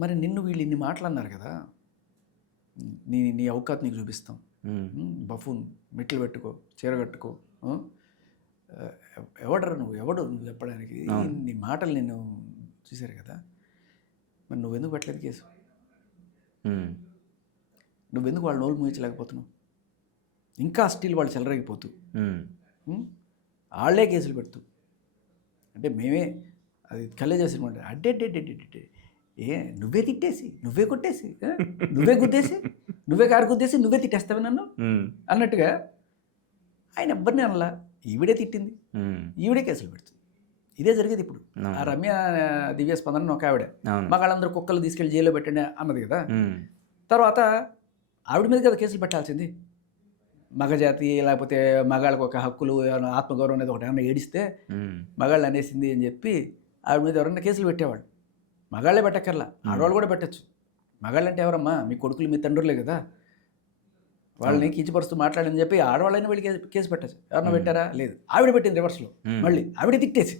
మరి నిన్ను వీళ్ళు ఇన్ని మాటలు అన్నారు కదా, నీ నీ అవకాశం నీకు చూపిస్తాం, బఫూన్ మెట్లు పెట్టుకో, చీర కట్టుకో, ఎవడరా ఎవడు నువ్వు చెప్పడానికి, నీ మాటలు నిన్ను చూశారు కదా, మరి నువ్వెందుకు పెట్టలేదు కేసు? నువ్వెందుకు వాళ్ళ నోళ్ళు మూయించలేకపోతున్నావు? ఇంకా స్టిల్ వాళ్ళు చెలరేగిపోతూ వాళ్ళే కేసులు పెడుతూ, అంటే మేమే అది కళ్ళే చేసినమాట, అడ్డే నువ్వే తిట్టేసి, నువ్వే కొట్టేసి, నువ్వే గుద్దేసి, నువ్వే కారు గుద్దేసి, నువ్వే తిట్టేస్తావు నన్ను అన్నట్టుగా ఆయన ఎవ్వరిని అనలా, ఈవిడే తిట్టింది, ఈవిడే కేసులు పెడుతుంది. ఇదే జరిగేది ఇప్పుడు. ఆ రమ్య దివ్య స్పందన ఒక ఆవిడ మగాళ్ళందరూ కుక్కలు తీసుకెళ్ళి జైల్లో పెట్టండి అన్నది కదా, తర్వాత ఆవిడ మీద కదా కేసులు పెట్టాల్సింది. మగజాతి లేకపోతే మగాళ్ళకు ఒక హక్కులు ఆత్మగౌరవం అనేది ఒకటి ఏమన్నా ఏడిస్తే మగాళ్ళు అనేసింది అని చెప్పి ఆవిడ మీద ఎవరన్నా కేసులు పెట్టేవాళ్ళు. మగాళ్ళే పెట్టక్కర్లా, ఆడవాళ్ళు కూడా పెట్టచ్చు. మగాళ్ళు అంటే ఎవరమ్మా? మీ కొడుకులు మీ తండ్రులే కదా, వాళ్ళని కించపరుస్తూ మాట్లాడని చెప్పి ఆడవాళ్ళని వెళ్ళి కేసు పెట్టచ్చు. ఎవరన్నా పెట్టారా? లేదు. ఆవిడ పెట్టింది రివర్స్లో, మళ్ళీ ఆవిడ తిట్టేసి.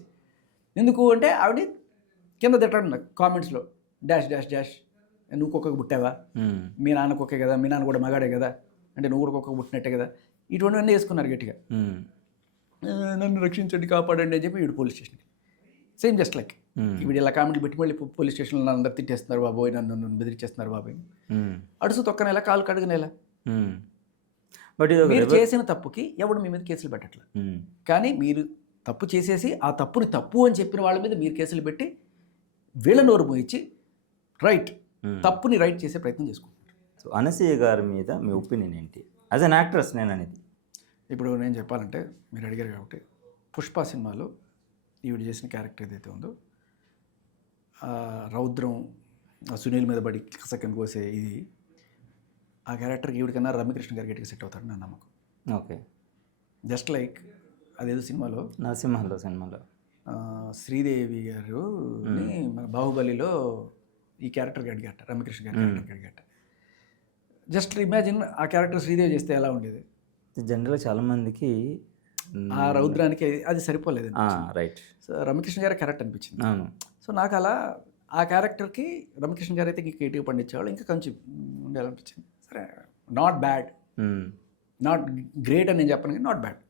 ఎందుకు అంటే ఆవిడ కింద తిట్టడం కామెంట్స్లో డాష్ డాష్ డాష్, నువ్వు కుక్కకు పుట్టావా, మీ నాన్న కుక్కే కదా, మీ నాన్న కూడా మగాడే కదా, అంటే నువ్వు కూడా కుక్కకు పుట్టినట్టే కదా, ఇటువంటివన్నీ వేసుకున్నారు గట్టిగా. నన్ను రక్షించండి, కాపాడండి అని చెప్పి వీడు పోలీస్ స్టేషన్కి. సేమ్ జస్ట్ లైక్ వీడు ఇలా కామెంట్లు పెట్టి మళ్ళీ పోలీస్ స్టేషన్లో అందరు తిట్టేస్తున్నారు బాబోయ్, నన్ను బెదిరించేస్తున్నారు బాబోయ్, అడుసు తొక్కనేలా, కాలు కడుగునేలా. బట్ మీరు చేసిన తప్పుకి ఎవడు మీ మీద కేసులు పెట్టట్లేదు, కానీ మీరు తప్పు చేసేసి ఆ తప్పుని తప్పు అని చెప్పిన వాళ్ళ మీద మీరు కేసులు పెట్టి వీళ్ళ నోరు మోయించి రైట్ తప్పుని రైట్ చేసే ప్రయత్నం చేసుకుంటారు. సో అనసూయ గారి మీద మీ ఒపీనియన్ ఏంటి యాజ్ అన్ యాక్ట్రెస్? నేను అనేది ఇప్పుడు నేను చెప్పాలంటే మీరు అడిగారు కాబట్టి, పుష్ప సినిమాలో ఈవిడ చేసిన క్యారెక్టర్ ఏదైతే ఉందో, రౌద్రం సునీల్ మీద పడి కసక్కని కోసే ఇది, ఆ క్యారెక్టర్కి ఈవిడికన్నా రమ్యకృష్ణ గారికి గట్టిగా సెట్ అవుతాడు నా నమ్మకం. ఓకే. జస్ట్ లైక్ అదేదో సినిమాలో సినిమాలో శ్రీదేవి గారు మన బాహుబలిలో ఈ క్యారెక్టర్కి అడిగాట, రమ్యకృష్ణ గారి క్యారెక్టర్కి అడిగాట. జస్ట్ ఇమాజిన్ ఆ క్యారెక్టర్ శ్రీదేవి చేస్తే ఎలా ఉండేది? జనరల్గా చాలామందికి ఆ రౌద్రానికి అది సరిపోలేదు. రైట్. సో రమ్యకృష్ణ గారి క్యారెక్టర్ అనిపించింది. సో నాకు అలా ఆ క్యారెక్టర్కి రమ్యకృష్ణ గారు అయితే ఇంకా ఎటుగా పండించేవాళ్ళు, ఇంకా కొంచెం ఉండాలనిపించింది. సరే, నాట్ బ్యాడ్, నాట్ గ్రేట్ అని నేను చెప్పను, కానీ నాట్ బ్యాడ్.